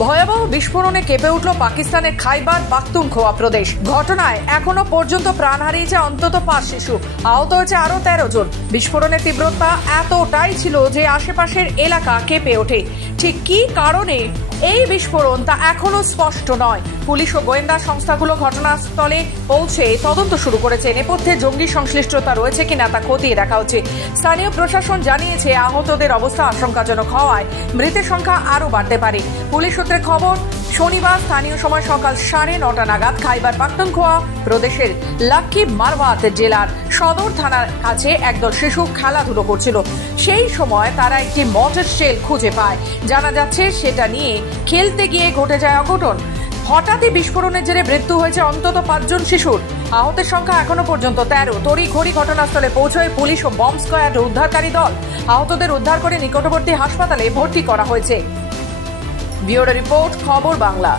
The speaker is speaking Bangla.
ভয়াবহ বিস্ফোরণে কেঁপে উঠল পাকিস্তানের খাইবার পাখতুনখোয়া প্রদেশ। ঘটনায় এখনো পর্যন্ত প্রাণ হারিয়েছে অন্তত 5 শিশু, আহত হয়েছে আরো 13 জন। বিস্ফোরণের তীব্রতা এতটাই ছিল যে আশেপাশের এলাকা কেঁপে ওঠে। ঠিক কী কারণে এই বিস্ফোরণ তা এখনো স্পষ্ট নয়। পুলিশ ও গোয়েন্দা সংস্থাগুলো ঘটনাস্থলে পৌঁছে তদন্ত শুরু করেছে। নেপথ্যে জঙ্গি সংশ্লিষ্টতা রয়েছে কিনা তা খতিয়ে দেখা হচ্ছে। স্থানীয় প্রশাসন জানিয়েছে আহতদের অবস্থা আশঙ্কাজনক হওয়ায় মৃতের সংখ্যা আরও বাড়তে পারে। পুলিশ সূত্রে খবর, শনিবার স্থানীয় সময় সকাল 9:30 নাগাদ খাইবার পাখতুনখোয়া প্রদেশের লাক্কি মারওয়াত জেলার সদর থানার কাছে একদল শিশু খেলাধুলো করছিল। সেই সময় তারা একটি মর্টার শেল খুঁজে পায়। জানা যাচ্ছে সেটা নিয়ে খেলতে গিয়ে ঘটে যায় অঘটন। হঠাৎই বিস্ফোরণের জেরে মৃত্যু হয়েছে অন্তত 5 জন শিশুর। আহতের সংখ্যা এখনো পর্যন্ত 13। তড়িঘড়ি ঘটনাস্থলে পৌঁছয় পুলিশ ও বম্ব স্কোয়াড উদ্ধারকারী দল। আহতদের উদ্ধার করে নিকটবর্তী হাসপাতালে ভর্তি করা হয়েছে। ব্যুরো রিপোর্ট, খবর বাংলা।